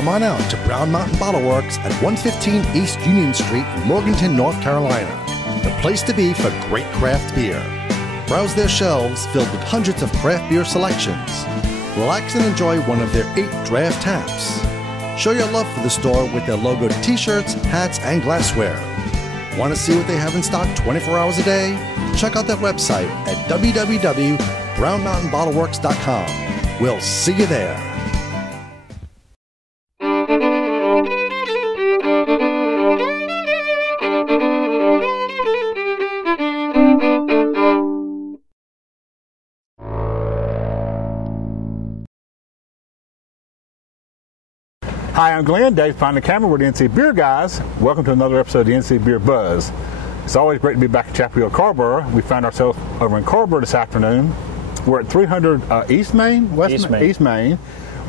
come on out to Brown Mountain Bottle Works at 115 East Union Street in Morganton, North Carolina. The place to be for great craft beer. Browse their shelves filled with hundreds of craft beer selections. Relax and enjoy one of their 8 draft taps. Show your love for the store with their logoed t-shirts, hats, and glassware. Want to see what they have in stock 24 hours a day? Check out their website at www.brownmountainbottleworks.com. We'll see you there. Hi, I'm Glenn, Dave behind the camera with the NC Beer guys. Welcome to another episode of the NC Beer Buzz. It's always great to be back at Chapel Hill, Carrboro. We found ourselves over in Carrboro this afternoon. We're at 300 East Main? East Main.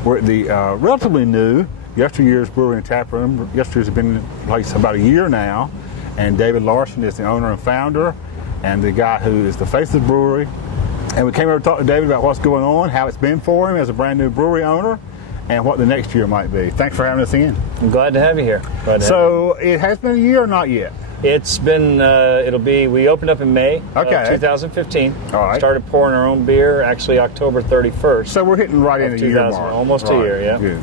We're at the relatively new YesterYears Brewery and Tap Room. YesterYears has been in place about a year now, and David Larsen is the owner and founder, and the guy who is the face of the brewery. And we came over to talk to David about what's going on, how it's been for him as a brand new brewery owner, and what the next year might be. Thanks for having us in. I'm glad to have you here. So it has been a year or not yet? It's been, we opened up in May of 2015. All right. Started pouring our own beer, actually October 31st. So we're hitting right in the year mark. Almost a year, yeah. Good.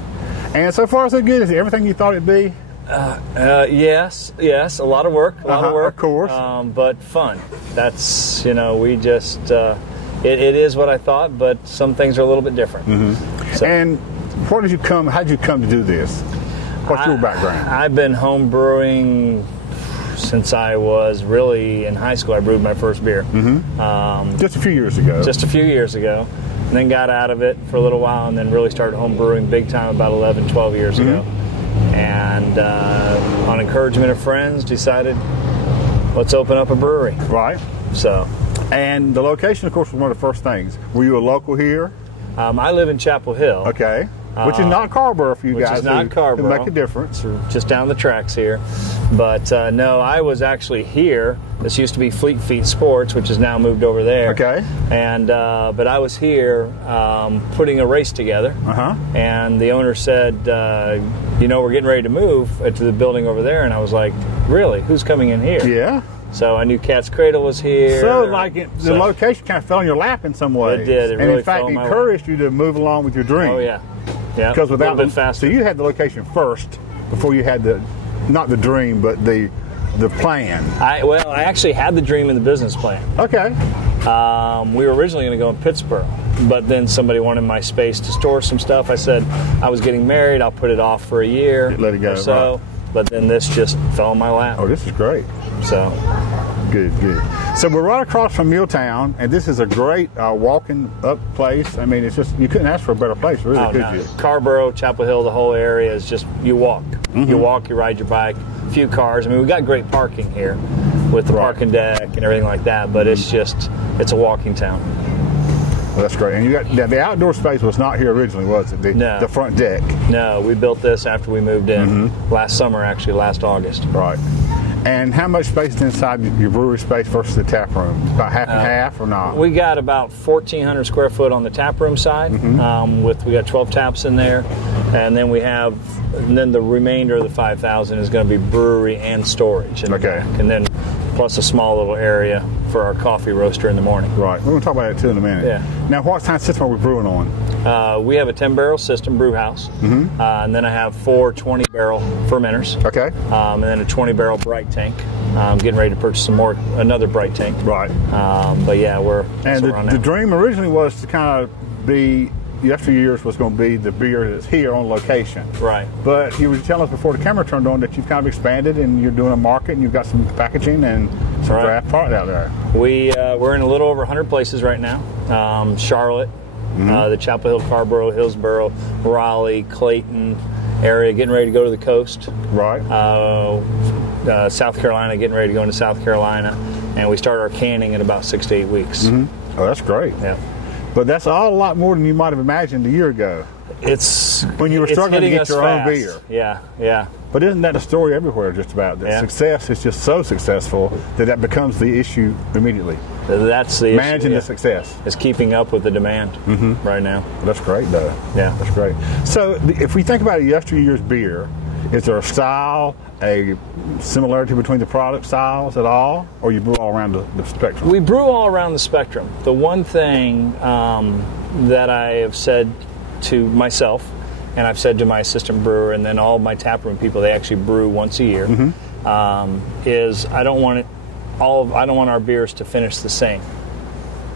And so far so good. Is it everything you thought it'd be? Yes. A lot of work, Of course. but fun. That's, we just, it is what I thought, but some things are a little bit different. Mm-hmm. So, and how did you come to do this? What's your background? I've been home brewing since I was really in high school. I brewed my first beer. Mm-hmm. Just a few years ago. And then got out of it for a little while and then really started home brewing big time about 11, 12 years ago. And on encouragement of friends, decided, let's open up a brewery. Right. So. And the location, of course, was one of the first things. Were you a local here? I live in Chapel Hill. Okay. Which is not Carrboro for you guys. Which is not Carrboro. It make a difference. Just down the tracks here. But no, I was actually here. This used to be Fleet Feet Sports, which has now moved over there. Okay. And but I was here putting a race together. And the owner said, we're getting ready to move to the building over there. And I was like, really? Who's coming in here? Yeah. So I knew Cat's Cradle was here. So the location kind of fell in your lap in some ways. It did. It really and in fact, encouraged you to move along with your dream. Oh yeah. Yeah. Because without a little bit faster. So you had the location first before you had not the dream, but the plan. I actually had the dream and the business plan. Okay. We were originally going to go in Pittsburgh, but then somebody wanted my space to store some stuff. I said I was getting married. I'll put it off for a year. Let it go. Or so. Right. But then this just fell in my lap. Oh, this is great. So. Good. So we're right across from Milltown, and this is a great walking up place. I mean, it's just, you couldn't ask for a better place, really, could you? Carrboro, Chapel Hill, the whole area is just, you walk. You walk, you ride your bike, a few cars. I mean, we've got great parking here with the parking deck and everything like that, but it's a walking town. Well, that's great. And you got the outdoor space was not here originally, was it? No. The front deck. No, we built this after we moved in last summer, actually, last August. Right. And how much space is inside your brewery space versus the tap room? About half and half or not? We got about 1,400 square foot on the tap room side. We got 12 taps in there, and then then the remainder of the 5,000 is going to be brewery and storage. Okay. And then plus a small little area for our coffee roaster in the morning. Right. We're going to talk about that too in a minute. Yeah. Now, what kind of system are we brewing on? We have a 10-barrel system brew house, and then I have 4 20-barrel fermenters. Okay. And then a 20-barrel bright tank. I'm getting ready to purchase another bright tank. Right. But yeah, And the dream originally was to kind of be, YesterYears was going to be the beer that's here on location. Right. But you were telling us before the camera turned on that you've kind of expanded and you're doing a market and you've got some packaging and some draft product out there. We're in a little over 100 places right now. Charlotte, the Chapel Hill, Carrboro, Hillsboro, Raleigh, Clayton area, getting ready to go to the coast. Right. South Carolina, getting ready to go into South Carolina. And we start our canning in about 6 to 8 weeks. Oh, that's great. Yeah. But that's a lot more than you might have imagined a year ago. it's when you were struggling to get your own beer. Yeah, yeah. But isn't that a story everywhere just about? That success is just so successful that becomes the issue immediately. That's the managing issue, the success. Is keeping up with the demand right now. Well, that's great, though. Yeah. That's great. So if we think about a YesterYears beer, is there a style, a similarity between the product styles at all, or you brew all around the spectrum? We brew all around the spectrum. The one thing that I have said to myself, and I've said to my assistant brewer, and then all my taproom people, they actually brew once a year, is I don't want our beers to finish the same.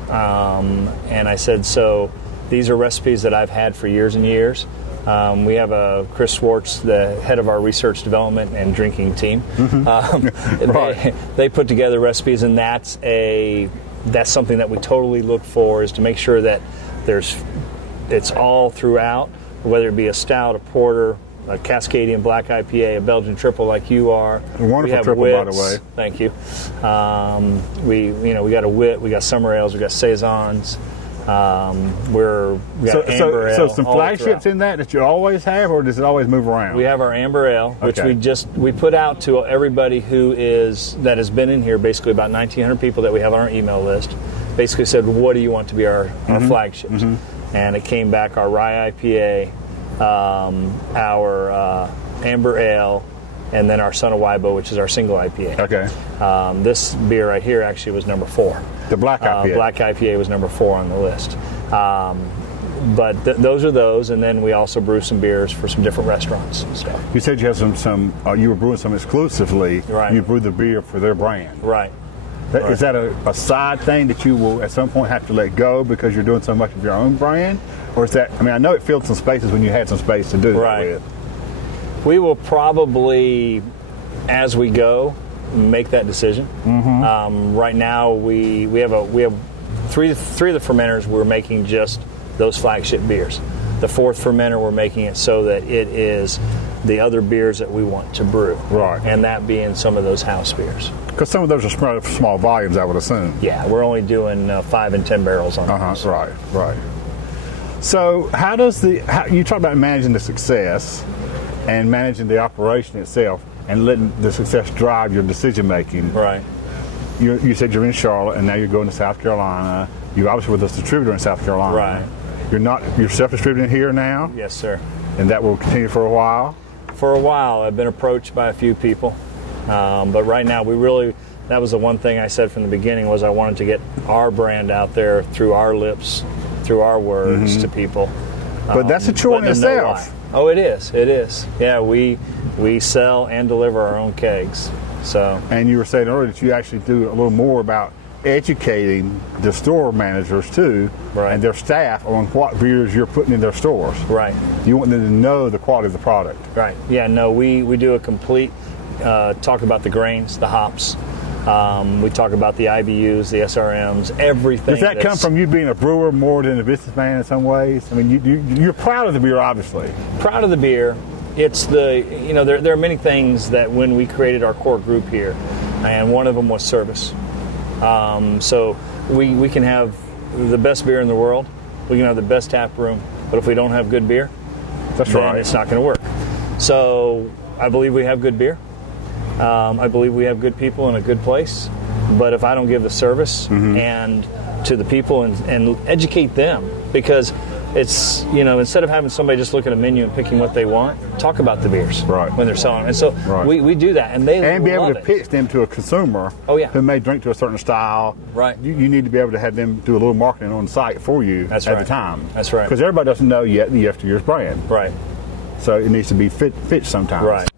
And I said, so these are recipes that I've had for years and years. We have Chris Schwartz, the head of our research development and drinking team. Right. They put together recipes, and that's something that we totally look for, is to make sure that it's all throughout, whether it be a stout, a porter, a Cascadian Black IPA, a Belgian triple like you are. A wonderful we have triple, wits. by the way. Thank you. We got a wit, we got summer ales, we got saisons. We got amber ale. So some flagships in that you always have, or does it always move around? We have our amber ale, which we put out to everybody that has been in here. Basically, about 1,900 people that we have on our email list. Basically said, what do you want to be our flagships? And it came back our rye IPA, our amber ale, and then our Son of Waibo, which is our single IPA. Okay. This beer right here actually was number 4. The Black IPA. Black IPA was number 4 on the list. But those are those, and then we also brew some beers for some different restaurants and stuff. You said you have some you were brewing some exclusively. Right. You brew the beer for their brand. Right. Is that a side thing that you will at some point have to let go because you're doing so much of your own brand? Or is that, I mean, I know it filled some spaces when you had some space to do that with. We will probably, as we go, make that decision. Right now, we have three of the fermenters we're making just those flagship beers. The 4th fermenter we're making it so that it is the other beers that we want to brew. Right. And that being some of those house beers. Because some of those are small volumes, I would assume. Yeah, we're only doing 5 and 10 barrels on those. Right. So how does you talk about managing the success and managing the operation itself and letting the success drive your decision making. Right. You said you're in Charlotte and now you're going to South Carolina. You're obviously with this distributor in South Carolina. Right. You're self-distributing here now? Yes, sir. And that will continue for a while? For a while. I've been approached by a few people. But right now that was the one thing I said from the beginning, was I wanted to get our brand out there through our lips, through our words to people. But that's a chore in itself. Oh, it is. It is. Yeah, we sell and deliver our own kegs. So. And you were saying earlier that you actually do a little more about educating the store managers too, and their staff on what beers you're putting in their stores. Right. You want them to know the quality of the product. Right. Yeah. No, we do a complete talk about the grains, the hops. We talk about the IBUs, the SRMs, everything. Does that come from you being a brewer more than a businessman in some ways? I mean, you're proud of the beer, obviously. Proud of the beer. It's there are many things that when we created our core group here, and one of them was service. So we can have the best beer in the world, we can have the best tap room, but if we don't have good beer, then it's not going to work. So I believe we have good beer. I believe we have good people in a good place, but if I don't give the service and to the people and educate them, because it's, instead of having somebody just look at a menu and picking what they want, talk about the beers when they're selling them. And so we do that, and they and be able love to it. pitch them to a consumer who may drink to a certain style. Right. You need to be able to have them do a little marketing on site for you at the time. That's right. Because everybody doesn't know yet the YesterYears brand. Right. So it needs to be pitched sometimes. Right.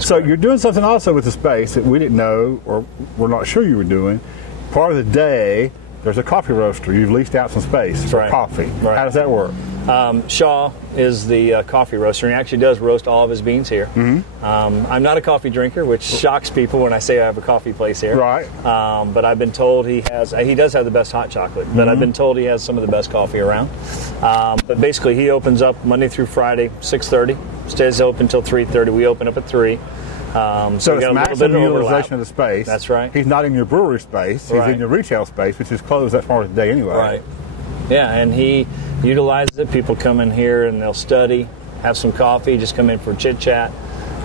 So you're doing something also with the space that we didn't know or we're not sure you were doing. Part of the day, there's a coffee roaster. You've leased out some space for coffee. Right. How does that work? Shaw is the coffee roaster, and he actually does roast all of his beans here. I'm not a coffee drinker, which shocks people when I say I have a coffee place here. Right. But I've been told he does have the best hot chocolate, but I've been told he has some of the best coffee around. But basically, he opens up Monday through Friday, 6:30, stays open until 3:30. We open up at 3. So it's maximum utilization of the space. That's right. He's not in your brewery space. He's in your retail space, which is closed that part of the day anyway. Right. Yeah, and he utilizes it. People come in here and they'll study, have some coffee, just come in for chit chat.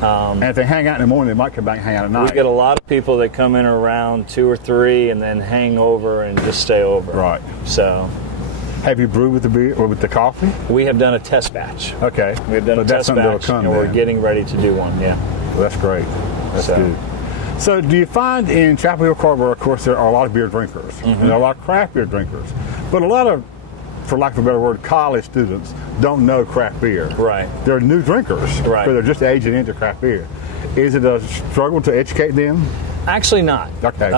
And if they hang out in the morning, they might come back and hang out at night. We get a lot of people that come in around 2 or 3 and then hang over and just stay over. Right. So, have you brewed with the beer or with the coffee? we have done a test batch. Okay. We've done But a that's test something that'll batch, come and we're then. getting ready to do one. Yeah. Well, that's great. That's So- good. So do you find in Chapel Hill, Carrboro, of course, there are a lot of beer drinkers. And there are a lot of craft beer drinkers. But a lot of, for lack of a better word, college students don't know craft beer. Right. They're new drinkers. Right. But they're just aging into craft beer. Is it a struggle to educate them? Actually, not. Okay.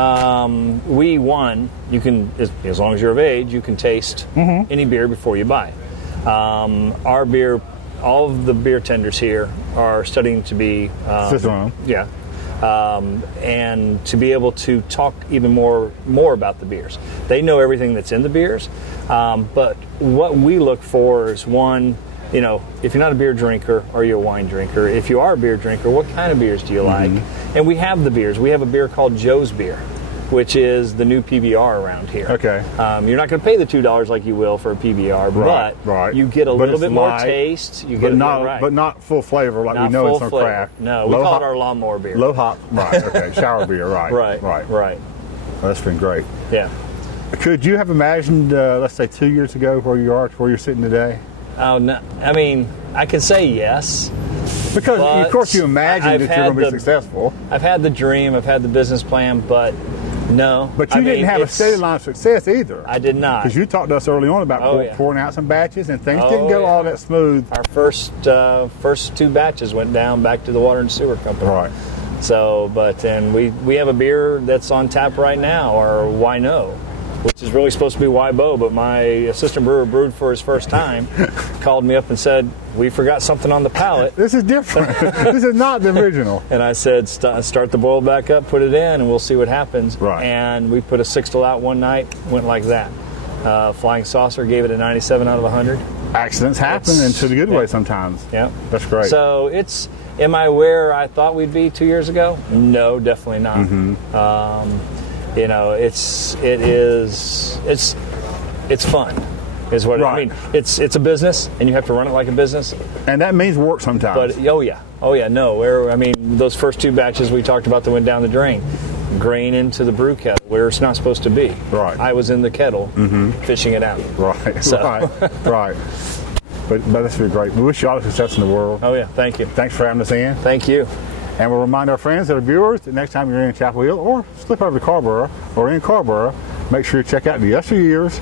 You can, as long as you're of age, you can taste any beer before you buy. Our beer, all of the beer tenders here are studying to be Cicerone. Yeah. And to be able to talk even more about the beers. They know everything that's in the beers, but what we look for is, one, if you're not a beer drinker, are you a wine drinker? If you are a beer drinker, what kind of beers do you like? And we have the beers. We have a beer called Joe's Beer, which is the new PBR around here. Okay. You're not going to pay the $2 like you will for a PBR, but you get a little bit more taste. You get but not full flavor like we know in some craft. No, we call it our lawnmower beer. Low hop. Right. Okay. Shower beer. Right. Right. Well, that's been great. Yeah. Could you have imagined, let's say 2 years ago, where you are to where you're sitting today? Oh no! I mean, I can say yes. Because, of course, you imagined that you're going to be successful. I've had the dream, I've had the business plan, but no. But you didn't have a steady line of success either. I did not. Because you talked to us early on about pouring out some batches, and things didn't go all that smooth. Our first 2 batches went down back to the water and sewer company. Right. So, but then we have a beer that's on tap right now, our Why No, which is really supposed to be Why Bo, but my assistant brewer brewed for his first time, called me up and said, we forgot something on the palate. This is different. This is not the original. And I said, start the boil back up, put it in, and we'll see what happens. Right. And we put a 6-still out one night, went like that. Flying Saucer gave it a 97 out of 100. Accidents happen, and to the good way sometimes. Yeah. That's great. So am I where I thought we'd be 2 years ago? No, definitely not. It's fun, is what I mean. It's a business, and you have to run it like a business. And that means work sometimes. But those first 2 batches we talked about that went down the drain, grain into the brew kettle where it's not supposed to be. Right. I was in the kettle fishing it out. Right. So. Right. But that's been great. We wish you all the success in the world. Oh yeah, thank you. Thanks for having us in. Thank you. And we'll remind our friends that are viewers that next time you're in Chapel Hill or slip over to Carrboro or in Carrboro, make sure you check out the YesterYears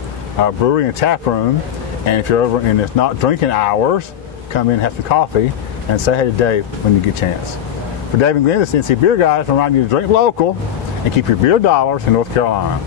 Brewery and Tap Room. And if you're over in this not drinking hours, come in and have some coffee and say hey to Dave when you get a chance. For Dave and Glenn, this is NC Beer Guys, reminding you to drink local and keep your beer dollars in North Carolina.